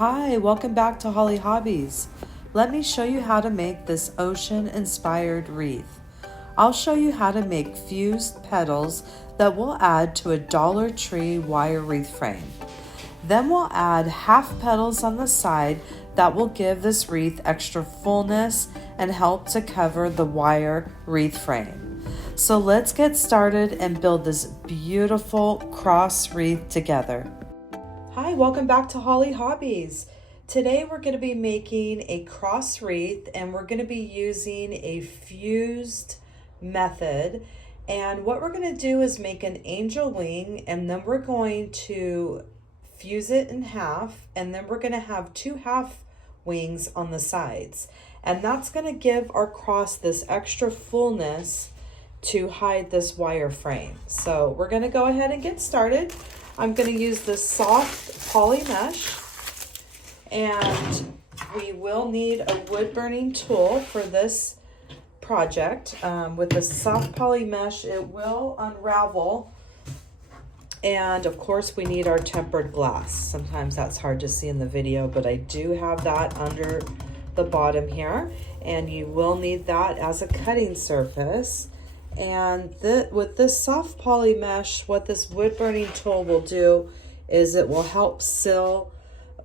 Hi, welcome back to Holly Hobbies. Let me show you how to make this ocean-inspired wreath. I'll show you how to make fused petals that we'll add to a Dollar Tree wire wreath frame. Then we'll add half petals on the side that will give this wreath extra fullness and help to cover the wire wreath frame. So let's get started and build this beautiful cross wreath together. Hi, welcome back to Holly Hobbies. Today we're going to be making a cross wreath and we're going to be using a fused method. And what we're going to do is make an angel wing, and then we're going to fuse it in half, and then we're going to have two half wings on the sides. And that's going to give our cross this extra fullness to hide this wire frame. So we're going to go ahead and get started. I'm going to use this soft poly mesh, and we will need a wood burning tool for this project. With the soft poly mesh, it will unravel, and of course we need our tempered glass. Sometimes that's hard to see in the video, but I do have that under the bottom here, and you will need that as a cutting surface. And with this soft poly mesh, what this wood burning tool will do is it will help seal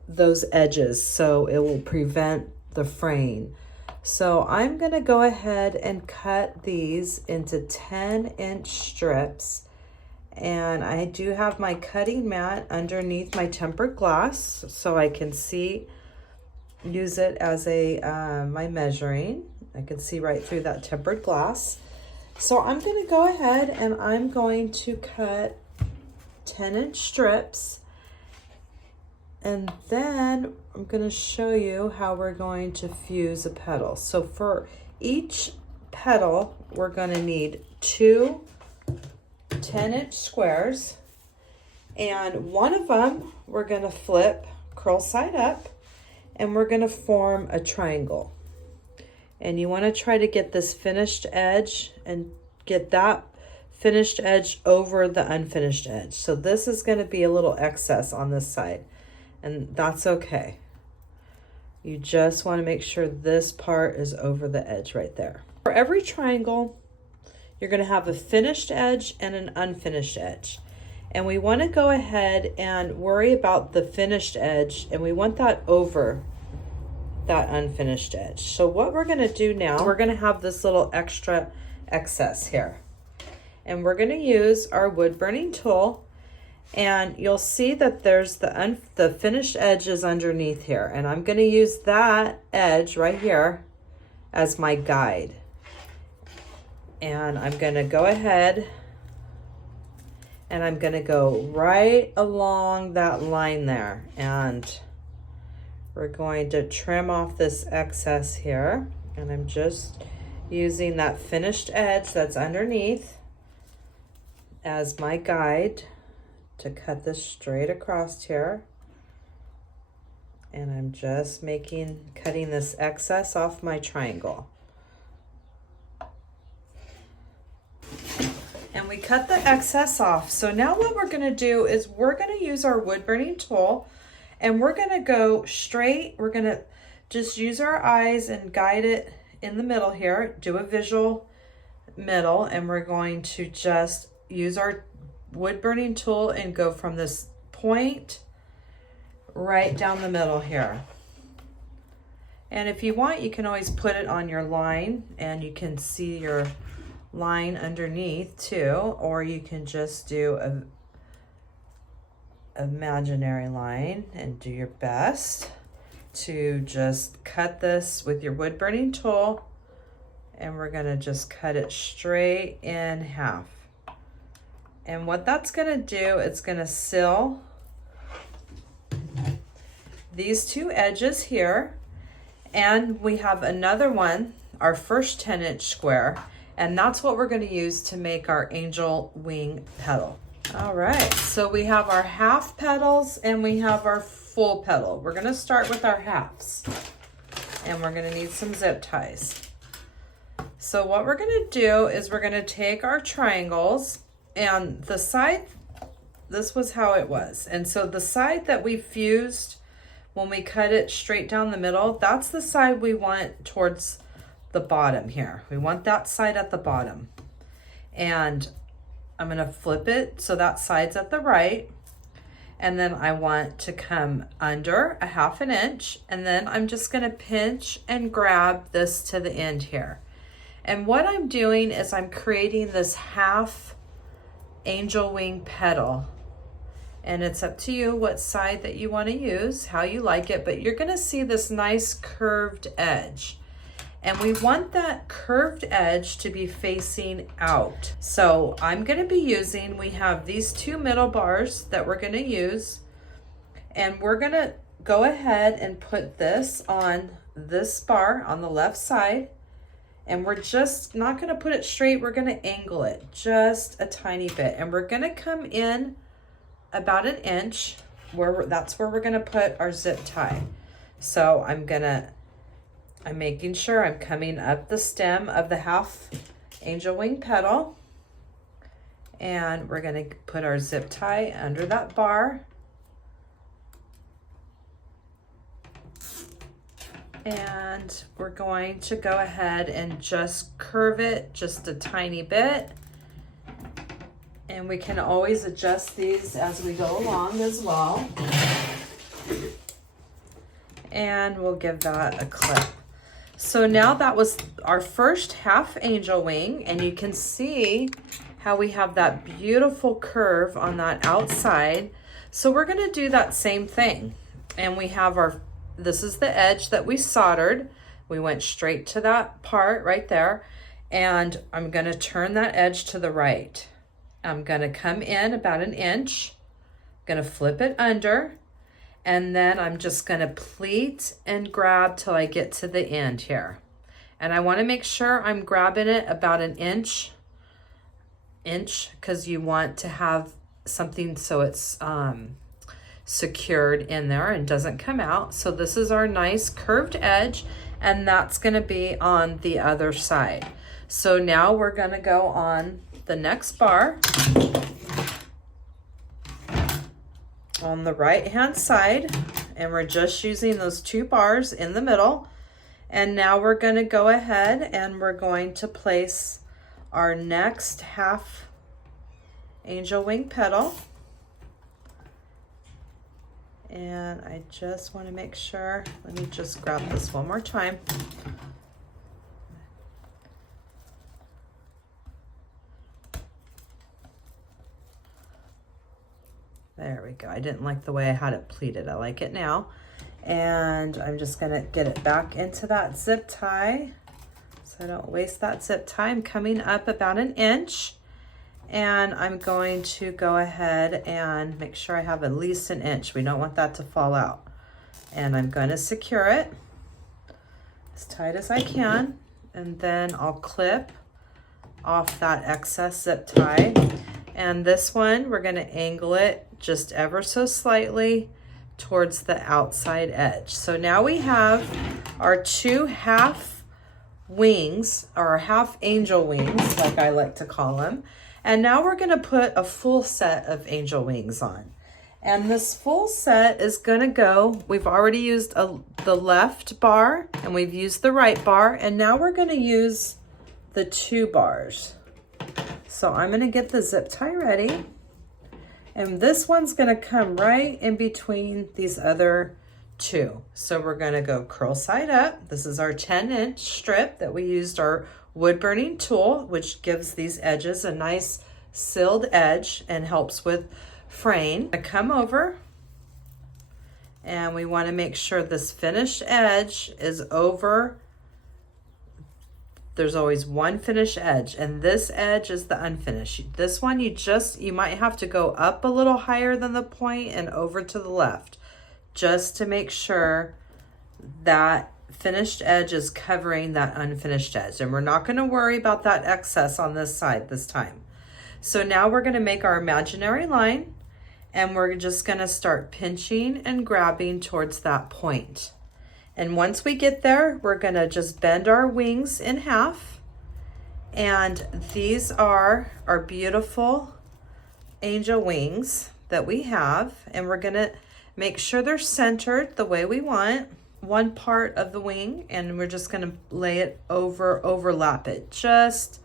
those edges, so it will prevent the fraying. So I'm going to go ahead and cut these into 10-inch strips, and I do have my cutting mat underneath my tempered glass so I can use it as my measuring. I can see right through that tempered glass. So I'm going to go ahead and I'm going to cut 10-inch strips, and then I'm going to show you how we're going to fuse a petal. So for each petal, we're going to need two 10-inch squares, and one of them we're going to flip curl side up, and we're going to form a triangle. And you want to try to get this finished edge and get that finished edge over the unfinished edge. So this is going to be a little excess on this side, and that's okay. You just want to make sure this part is over the edge right there. For every triangle, you're going to have a finished edge and an unfinished edge. And we want to go ahead and worry about the finished edge, and we want that over that unfinished edge. So what we're going to do now, we're going to have this little extra excess here, and we're going to use our wood burning tool, and you'll see that there's the finished edge is underneath here, and I'm going to use that edge right here as my guide. And I'm going to go ahead and I'm going to go right along that line there, and we're going to trim off this excess here, and I'm just using that finished edge that's underneath as my guide to cut this straight across here. And I'm just cutting this excess off my triangle. And we cut the excess off. So now what we're going to do is we're going to use our wood burning tool, and we're going to go straight. We're going to just use our eyes and guide it in the middle here, do a visual middle, and we're going to just use our wood burning tool and go from this point right down the middle here. And if you want, you can always put it on your line, and you can see your line underneath too, or you can just do a imaginary line and do your best to just cut this with your wood burning tool, and we're going to just cut it straight in half. And what that's going to do, it's going to seal these two edges here, and we have another one, our first 10-inch square, and that's what we're going to use to make our angel wing petal. All right, so we have our half petals and we have our full petal. We're going to start with our halves, and we're going to need some zip ties. So what we're going to do is we're going to take our triangles, and the side, this was how it was. And so the side that we fused when we cut it straight down the middle, that's the side we want towards the bottom here. We want that side at the bottom. And I'm gonna flip it so that side's at the right. And then I want to come under a 1/2 inch, and then I'm just gonna pinch and grab this to the end here. And what I'm doing is I'm creating this 1/2 angel wing petal. And it's up to you what side that you want to use, how you like it, but you're gonna see this nice curved edge. And we want that curved edge to be facing out. So I'm gonna be using, we have these 2 middle bars that we're gonna use, and we're gonna go ahead and put this on this bar on the left side. And we're just not gonna put it straight, we're gonna angle it just a tiny bit. And we're gonna come in about 1 inch, that's where we're gonna put our zip tie. So I'm making sure I'm coming up the stem of the 1/2 angel wing petal, and we're gonna put our zip tie under that bar. And we're going to go ahead and just curve it just a tiny bit. And we can always adjust these as we go along as well. And we'll give that a clip. So now that was our first 1/2 angel wing, and you can see how we have that beautiful curve on that outside. So we're gonna do that same thing. And we have this is the edge that we soldered. We went straight to that part right there. And I'm gonna turn that edge to the right. I'm gonna come in about 1 inch, gonna flip it under, and then I'm just gonna pleat and grab till I get to the end here. And I wanna make sure I'm grabbing it about 1 inch, because you want to have something so it's secured in there and doesn't come out. So this is our nice curved edge, and that's gonna be on the other side. So now we're gonna go on the next bar on the right hand side, and we're just using those 2 bars in the middle. And now we're going to go ahead and we're going to place our next 1/2 angel wing petal. And I just want to make sure, let me just grab this one more time. There we go. I didn't like the way I had it pleated. I like it now. And I'm just gonna get it back into that zip tie so I don't waste that zip tie. I'm coming up about 1 inch, and I'm going to go ahead and make sure I have at least 1 inch. We don't want that to fall out. And I'm gonna secure it as tight as I can, and then I'll clip off that excess zip tie. And this one, we're gonna angle it just ever so slightly towards the outside edge. So now we have our 2 1/2 wings, or 1/2 angel wings, like I like to call them. And now we're gonna put a full set of angel wings on. And this full set is gonna go, we've already used the left bar, and we've used the right bar, and now we're gonna use the 2 bars. So I'm gonna get the zip tie ready. And this one's gonna come right in between these other 2. So we're gonna go curl side up. This is our 10-inch strip that we used our wood burning tool, which gives these edges a nice sealed edge and helps with fraying. I come over, and we wanna make sure this finished edge is over. There's always one finished edge, and this edge is the unfinished. This one, you might have to go up a little higher than the point and over to the left, just to make sure that finished edge is covering that unfinished edge. And we're not gonna worry about that excess on this side this time. So now we're gonna make our imaginary line, and we're just gonna start pinching and grabbing towards that point. And once we get there, we're gonna just bend our wings in half. And these are our beautiful angel wings that we have. And we're gonna Make sure they're centered the way we want. One part of the wing, and we're just gonna lay it overlap it just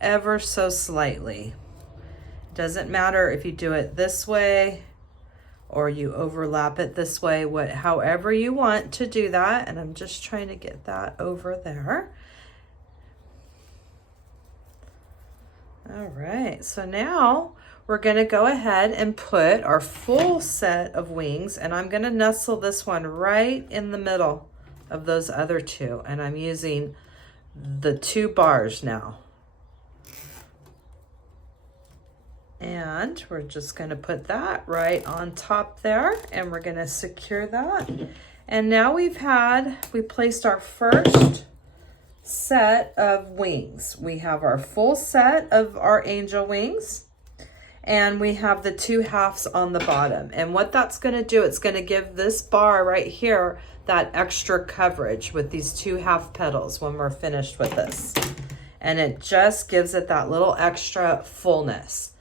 ever so slightly. Doesn't matter if you do it this way or you overlap it this way, however you want to do that. And I'm just trying to get that over there. All right, so now we're gonna go ahead and put our full set of wings, and I'm gonna nestle this one right in the middle of those other two. And I'm using the 2 bars now. And we're just gonna put that right on top there, and we're gonna secure that. And now we placed our first set of wings. We have our full set of our angel wings, and we have the 2 halves on the bottom. And what that's gonna do, it's gonna give this bar right here that extra coverage with these 2 half petals when we're finished with this. And it just gives it that little extra fullness.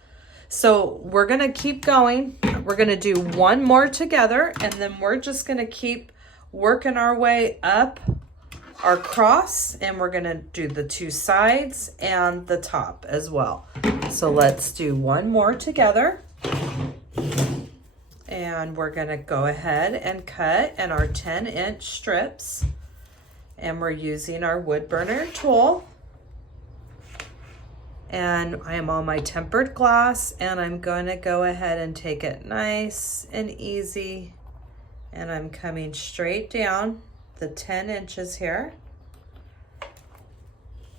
So we're gonna keep going. We're gonna do one more together, and then we're just gonna keep working our way up our cross, and we're gonna do the 2 sides and the top as well. So let's do one more together. And we're gonna go ahead and cut in our 10-inch strips, and we're using our wood burner tool. And I am on my tempered glass, and I'm gonna go ahead and take it nice and easy. And I'm coming straight down the 10 inches here.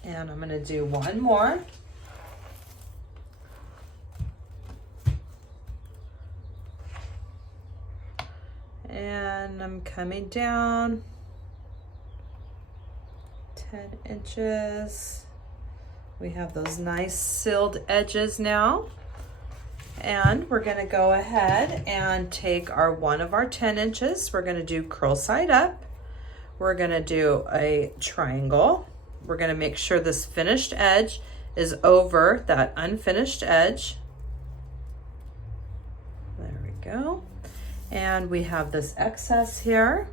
And I'm gonna do one more. And I'm coming down 10 inches. We have those nice sealed edges now. And we're gonna go ahead and take one of our 10 inches. We're gonna do curl side up. We're gonna do a triangle. We're gonna make sure this finished edge is over that unfinished edge. There we go. And we have this excess here,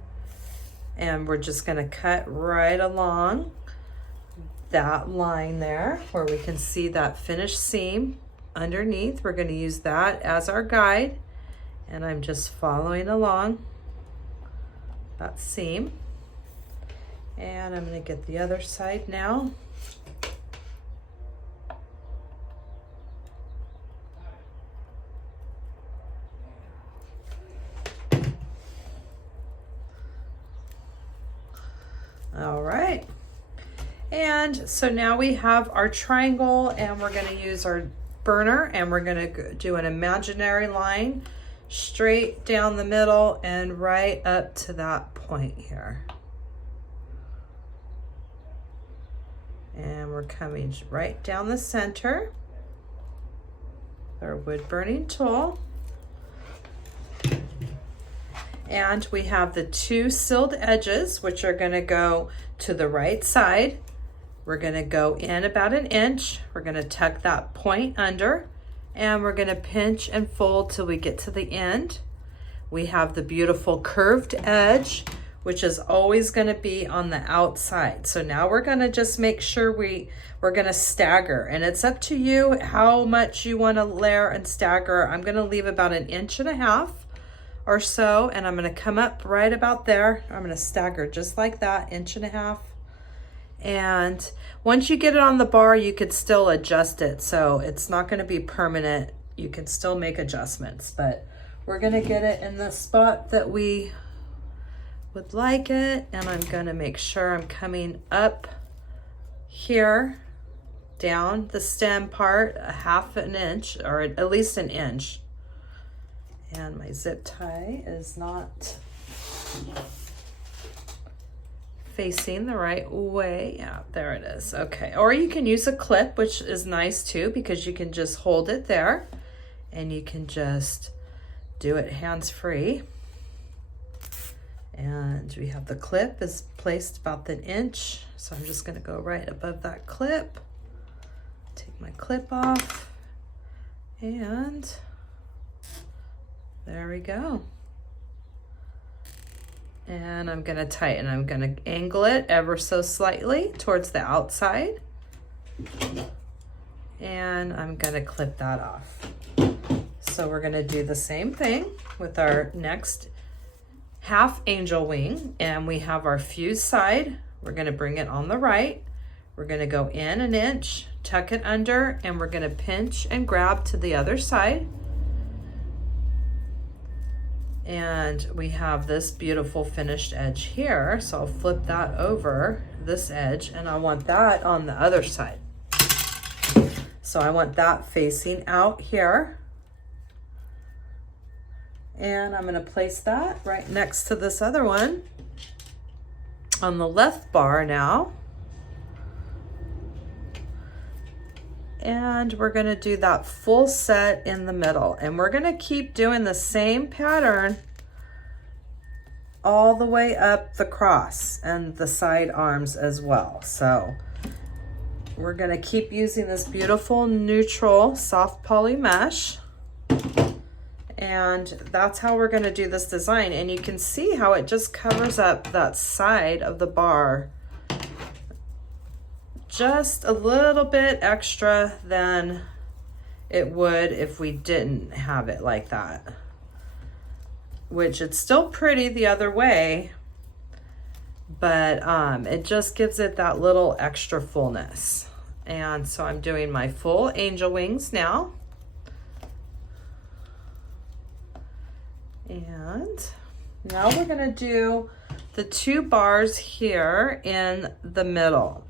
and we're just gonna cut right along that line there where we can see that finished seam underneath. We're going to use that as our guide, and I'm just following along that seam. And I'm going to get the other side now. All right. And so now we have our triangle, and we're going to use our burner, and we're going to do an imaginary line straight down the middle and right up to that point here. And we're coming right down the center with our wood burning tool. And we have the 2 sealed edges, which are going to go to the right side. We're going to go in about 1 inch. We're going to tuck that point under, and we're going to pinch and fold till we get to the end. We have the beautiful curved edge, which is always going to be on the outside. So now we're going to just make sure we're going to stagger, and it's up to you how much you want to layer and stagger. I'm going to leave about 1.5 inches or so, and I'm going to come up right about there. I'm going to stagger just like that, 1.5 inches. And once you get it on the bar, you could still adjust it. So it's not going to be permanent. You can still make adjustments, but we're going to get it in the spot that we would like it. And I'm going to make sure I'm coming up here, down the stem part, 1/2 inch, or at least 1 inch. And my zip tie is not facing the right way. Yeah, there it is. Okay, or you can use a clip, which is nice too, because you can just hold it there and you can just do it hands-free. And we have the clip is placed about 1 inch, so I'm just going to go right above that clip, take my clip off, and there we go. And I'm gonna tighten. I'm gonna angle it ever so slightly towards the outside. And I'm gonna clip that off. So we're gonna do the same thing with our next half angel wing, and we have our fused side. We're gonna bring it on the right. We're gonna go in an inch, tuck it under, and we're gonna pinch and grab to the other side. And we have this beautiful finished edge here. So I'll flip that over this edge, and I want that on the other side. So I want that facing out here. And I'm gonna place that right next to this other one on the left bar now. And we're gonna do that full set in the middle. And we're gonna keep doing the same pattern all the way up the cross and the side arms as well. So we're gonna keep using this beautiful neutral soft poly mesh. And that's how we're gonna do this design. And you can see how it just covers up that side of the bar just a little bit extra than it would if we didn't have it like that. Which it's still pretty the other way, but it just gives it that little extra fullness. And so I'm doing my full angel wings now. And now we're gonna do the 2 bars here in the middle.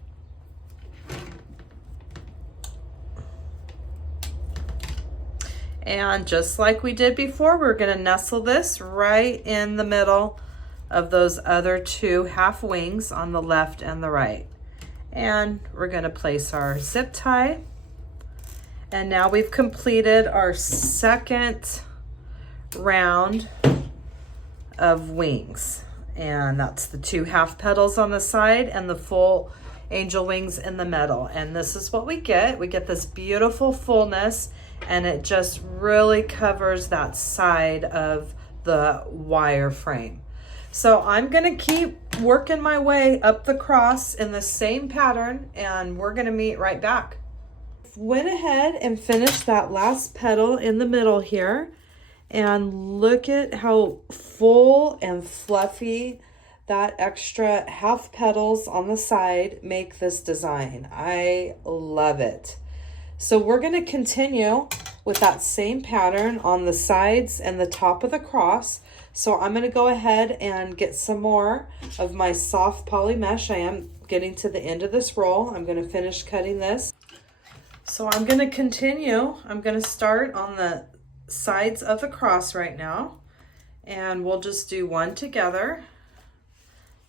And just like we did before, we're gonna nestle this right in the middle of those other 2 half wings on the left and the right. And we're gonna place our zip tie. And now we've completed our second round of wings. And that's the 2 half petals on the side and the full angel wings in the middle. And this is what we get. We get this beautiful fullness, and it just really covers that side of the wire frame. So I'm gonna keep working my way up the cross in the same pattern, and we're gonna meet right back. Went ahead and finished that last petal in the middle here, and look at how full and fluffy that extra half petals on the side make this design. I love it. So we're gonna continue with that same pattern on the sides and the top of the cross. So I'm gonna go ahead and get some more of my soft poly mesh. I am getting to the end of this roll. I'm gonna finish cutting this. So I'm gonna continue. I'm gonna start on the sides of the cross right now, and we'll just do one together.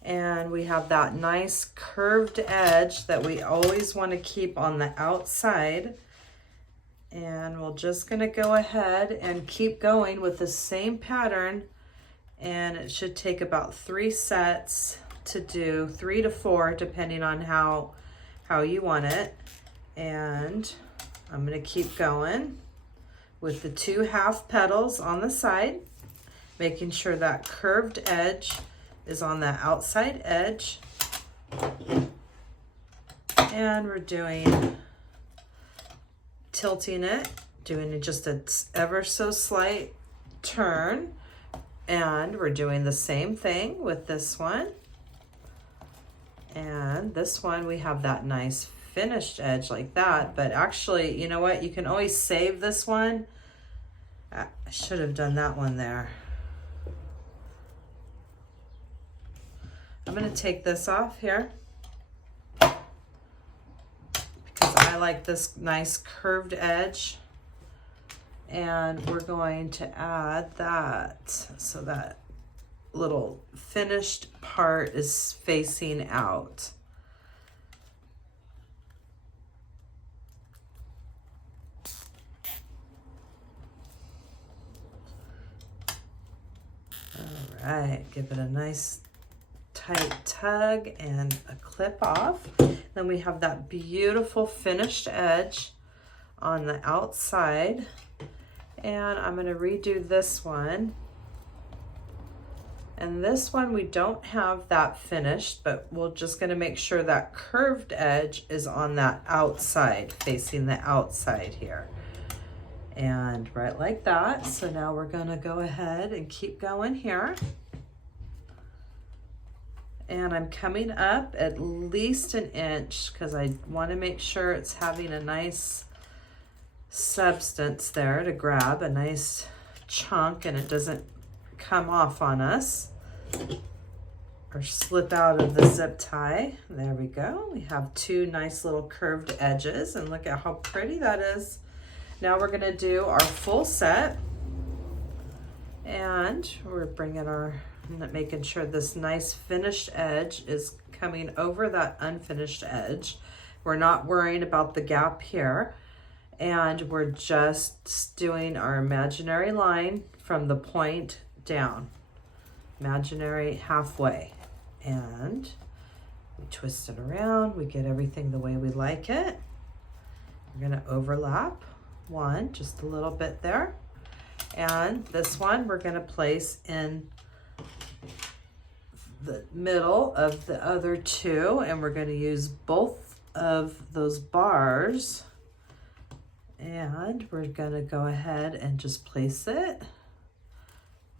And we have that nice curved edge that we always want to keep on the outside. And we're just gonna go ahead and keep going with the same pattern, and it should take about 3 sets to do, 3 to 4 depending on how you want it. And I'm gonna keep going with the 2 half petals on the side, making sure that curved edge is on the outside edge. And we're doing tilting it, doing just a ever so slight turn. And we're doing the same thing with this one. And this one, we have that nice finished edge like that. But actually, you know what? You can always save this one. I should have done that one there. I'm gonna take this off here because I like this nice curved edge. And we're going to add that so that little finished part is facing out. All right, give it a nice tight tug and a clip off. Then we have that beautiful finished edge on the outside. And I'm going to redo this one And this one, we don't have that finished, but we're just gonna make sure that curved edge is on that outside, facing the outside here. And right like that. So now we're gonna go ahead and keep going here. And I'm coming up at least an inch because I wanna make sure it's having a nice substance there to grab, a nice chunk, and it doesn't come off on us or slip out of the zip tie. There we go. We have two nice little curved edges, and look at how pretty that is. Now we're gonna do our full set, and we're bringing our, making sure this nice finished edge is coming over that unfinished edge. We're not worrying about the gap here, and we're just doing our imaginary line from the point down, imaginary halfway, and we twist it around. We get everything the way we like it. We're gonna overlap one just a little bit there, and this one we're gonna place in the middle of the other two, and we're gonna use both of those bars, and we're gonna go ahead and just place it.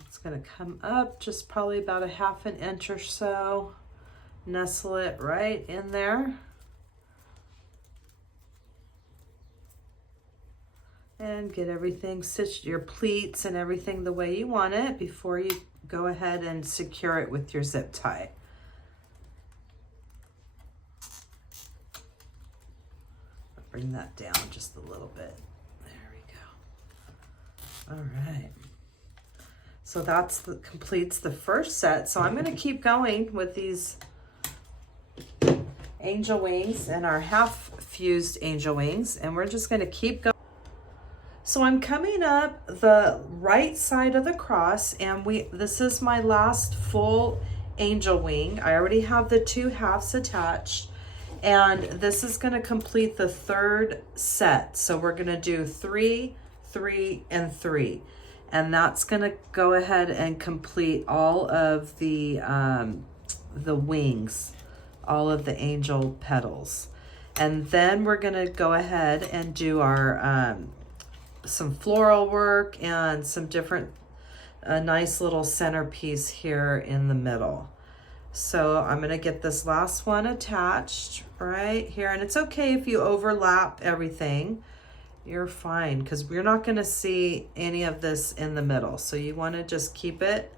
It's gonna come up just probably about a half an inch or so, nestle it right in there. And get everything stitched, your pleats and everything the way you want it before you go ahead and secure it with your zip tie. Bring that down just a little bit. There we go. All right. So that's completes the first set. So I'm going to keep going with these angel wings and our half fused angel wings, and we're just going to keep going. So I'm coming up the right side of the cross, and this is my last full angel wing. I already have the two halves attached, and this is going to complete the third set. So we're going to do 3, 3, and 3, and that's going to go ahead and complete all of the wings, all of the angel petals. And then we're going to go ahead and do our some floral work and some different, a nice little centerpiece here in the middle. So I'm going to get this last one attached right here, and it's okay if you overlap everything. You're fine, because we're not going to see any of this in the middle. So you want to just keep it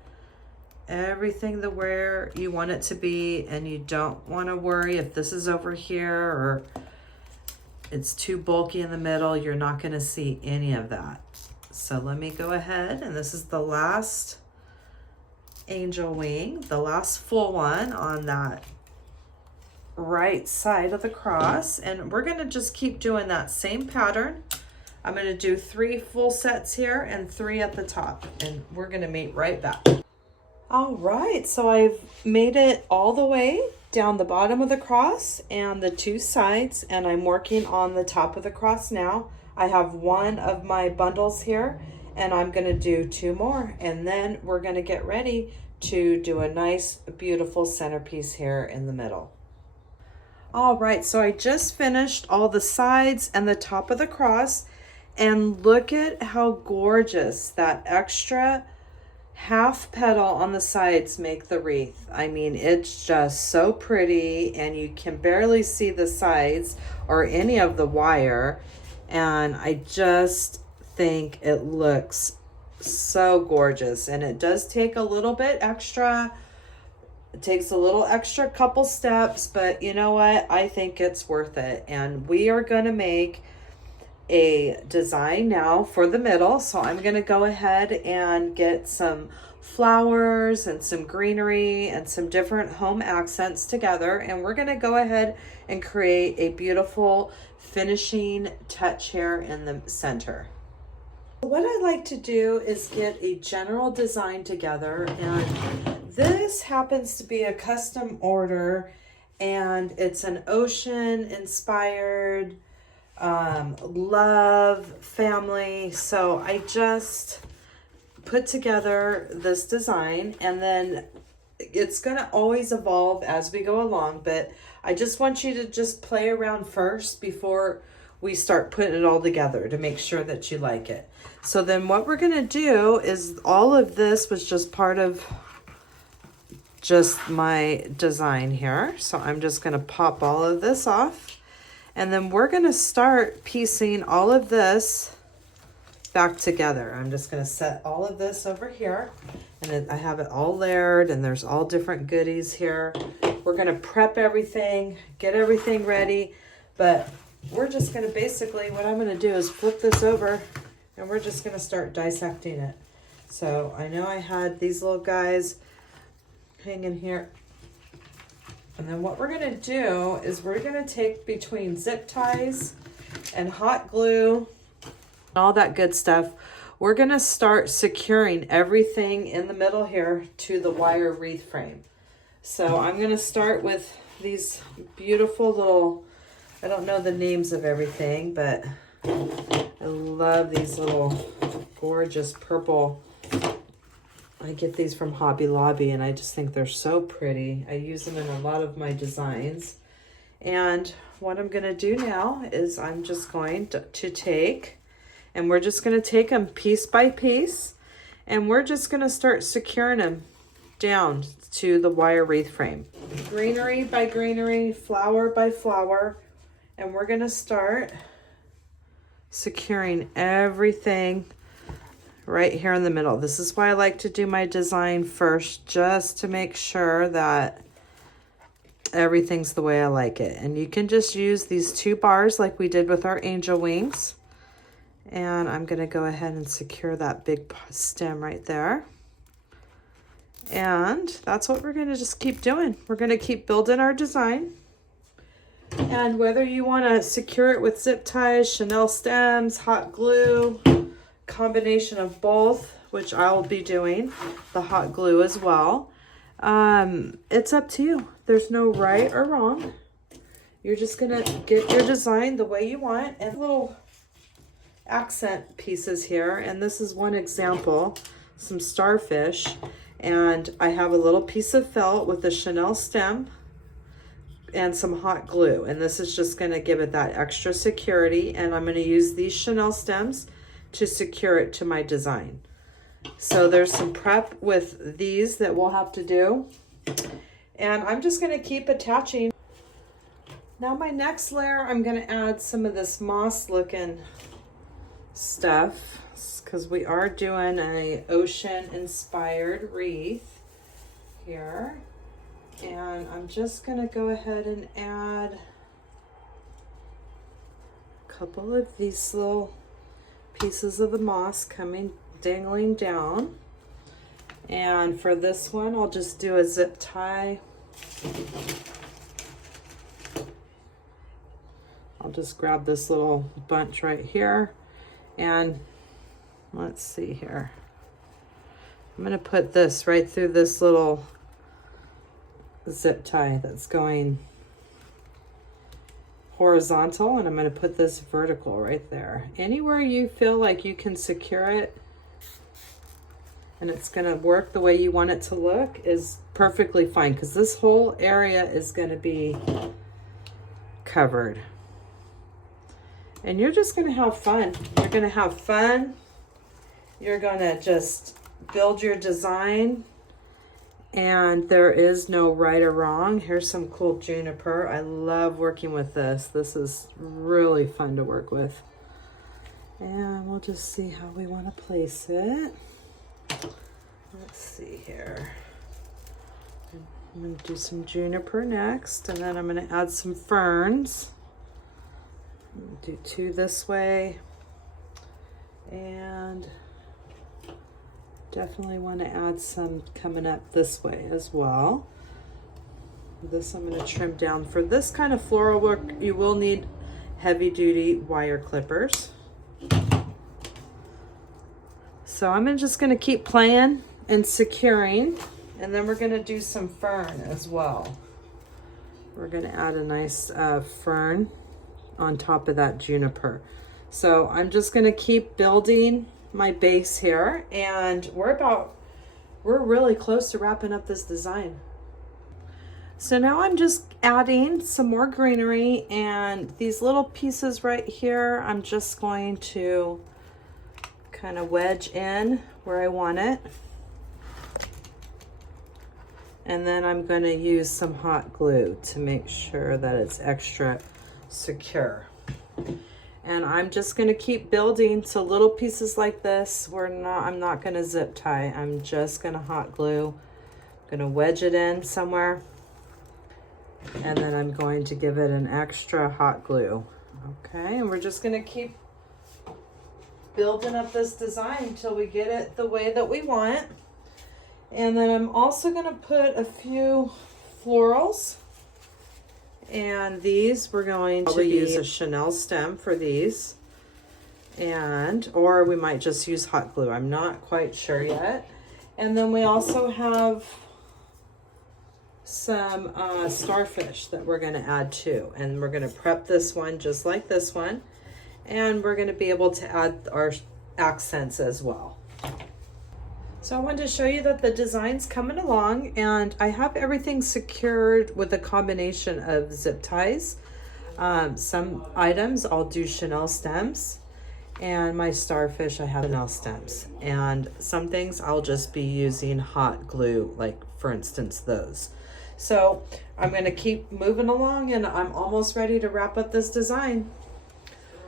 everything the where you want it to be, and you don't want to worry if this is over here or it's too bulky in the middle. You're not going to see any of that. So let me go ahead, and this is the last angel wing, the last full one on that right side of the cross, and we're going to just keep doing that same pattern. I'm going to do 3 full sets here and 3 at the top, and we're going to meet right back. All right, so I've made it all the way down the bottom of the cross and the 2 sides, and I'm working on the top of the cross now. I have one of my bundles here, and I'm going to do 2 more, and then we're going to get ready to do a nice beautiful centerpiece here in the middle. All right, so I just finished all the sides and the top of the cross, and look at how gorgeous that extra half petal on the sides make the wreath. I mean, it's just so pretty, and you can barely see the sides or any of the wire, and I just think it looks so gorgeous. And it does take a little bit extra. It takes a little extra couple steps, but you know what? I think it's worth it. And we are going to make a design now for the middle. So I'm going to go ahead and get some flowers and some greenery and some different home accents together, and we're going to go ahead and create a beautiful finishing touch here in the center. What I like to do is get a general design together, and this happens to be a custom order, and it's an ocean inspired love family. So I just put together this design, and then it's going to always evolve as we go along, but I just want you to just play around first before we start putting it all together to make sure that you like it. So then what we're going to do is, all of this was just part of just my design here. So I'm just going to pop all of this off, and then we're going to start piecing all of this back together. I'm just going to set all of this over here, and I have it all layered, and there's all different goodies here. We're going to prep everything, get everything ready, but we're just going to basically, what I'm going to do is flip this over, and we're just going to start dissecting it. So I know I had these little guys hanging here, and then what we're going to do is we're going to take between zip ties and hot glue, all that good stuff. We're going to start securing everything in the middle here to the wire wreath frame. So I'm going to start with these beautiful little, I don't know the names of everything, but I love these little gorgeous purple. I get these from Hobby Lobby, and I just think they're so pretty. I use them in a lot of my designs. And what I'm going to do now is I'm just going to take, and we're just going to take them piece by piece, and we're just going to start securing them down to the wire wreath frame. Greenery by greenery, flower by flower, and we're going to start securing everything right here in the middle. This is why I like to do my design first, just to make sure that everything's the way I like it. And you can just use these 2 bars like we did with our angel wings. And I'm going to go ahead and secure that big stem right there. And that's what we're going to just keep doing. We're going to keep building our design. And whether you want to secure it with zip ties, Chanel stems, hot glue, combination of both, which I will be doing, the hot glue as well. It's up to you. There's no right or wrong. You're just going to get your design the way you want. And little accent pieces here, and this is one example, some starfish, and I have a little piece of felt with a Chanel stem and some hot glue, and this is just going to give it that extra security, and I'm going to use these Chanel stems to secure it to my design. So there's some prep with these that we'll have to do, and I'm just going to keep attaching. Now my next layer, I'm going to add some of this moss looking stuff, because we are doing a ocean inspired wreath here, and I'm just going to go ahead and add a couple of these little pieces of the moss coming dangling down. And for this one, I'll just do a zip tie. I'll just grab this little bunch right here, and let's see here. I'm going to put this right through this little zip tie that's going horizontal, and I'm going to put this vertical right there. Anywhere you feel like you can secure it and it's going to work the way you want it to look is perfectly fine, because this whole area is going to be covered. And you're just going to have fun. You're going to have fun. You're going to just build your design, and there is no right or wrong. Here's some cool juniper. I love working with this. This is really fun to work with. And we'll just see how we want to place it. Let's see here. I'm going to do some juniper next, and then I'm going to add some ferns. Do 2 this way, and definitely want to add some coming up this way as well. This I'm going to trim down. For this kind of floral work, you will need heavy duty wire clippers. So I'm just going to keep playing and securing, and then we're going to do some fern as well. We're going to add a nice fern on top of that juniper. So I'm just going to keep building my base here, and we're really close to wrapping up this design. So now I'm just adding some more greenery, and these little pieces right here, I'm just going to kind of wedge in where I want it. And then I'm going to use some hot glue to make sure that it's extra secure. And I'm just going to keep building to little pieces like this. I'm not going to zip tie. I'm just going to hot glue. I'm going to wedge it in somewhere. And then I'm going to give it an extra hot glue. Okay, and we're just going to keep building up this design until we get it the way that we want. And then I'm also going to put a few florals. And these we're going to use a Chanel stem for these. Or we might just use hot glue. I'm not quite sure yet. And then we also have some starfish that we're going to add too. And we're going to prep this one just like this one. And we're going to be able to add our accents as well. So I wanted to show you that the design's coming along, and I have everything secured with a combination of zip ties. Some items I'll do Chanel stems, and my starfish I have Chanel stems. And some things I'll just be using hot glue, like for instance those. So I'm going to keep moving along, and I'm almost ready to wrap up this design.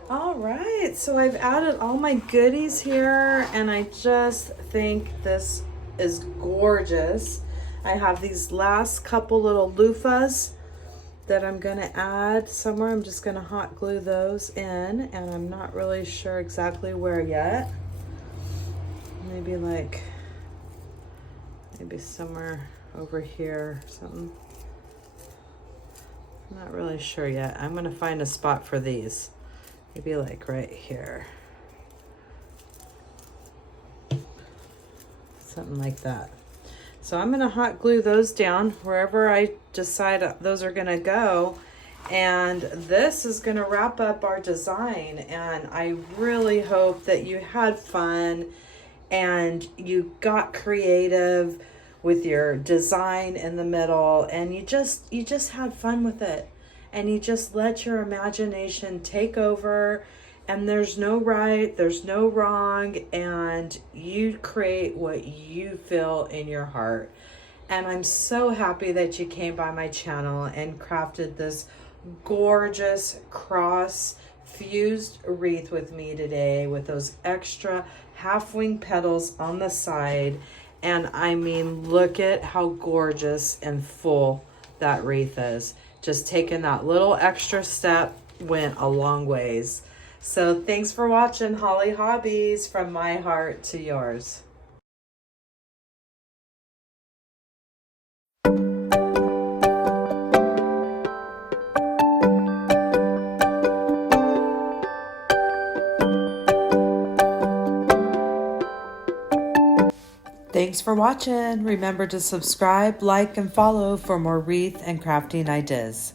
All right, so I've added all my goodies here, and I just think this is gorgeous. I have these last couple little loofahs that I'm gonna add somewhere. I'm just gonna hot glue those in, and I'm not really sure exactly where yet. Maybe somewhere over here or something. I'm not really sure yet. I'm gonna find a spot for these. Maybe like right here. Something like that. So I'm gonna hot glue those down wherever I decide those are gonna go. And this is gonna wrap up our design. And I really hope that you had fun and you got creative with your design in the middle, and you just had fun with it. And you just let your imagination take over, and there's no right, there's no wrong, and you create what you feel in your heart. And I'm so happy that you came by my channel and crafted this gorgeous cross fused wreath with me today with those extra half-wing petals on the side. And I mean, look at how gorgeous and full that wreath is. Just taking that little extra step went a long ways. So thanks for watching Holly Hobbies, from my heart to yours. Thanks for watching. Remember to subscribe, like, and follow for more wreath and crafting ideas.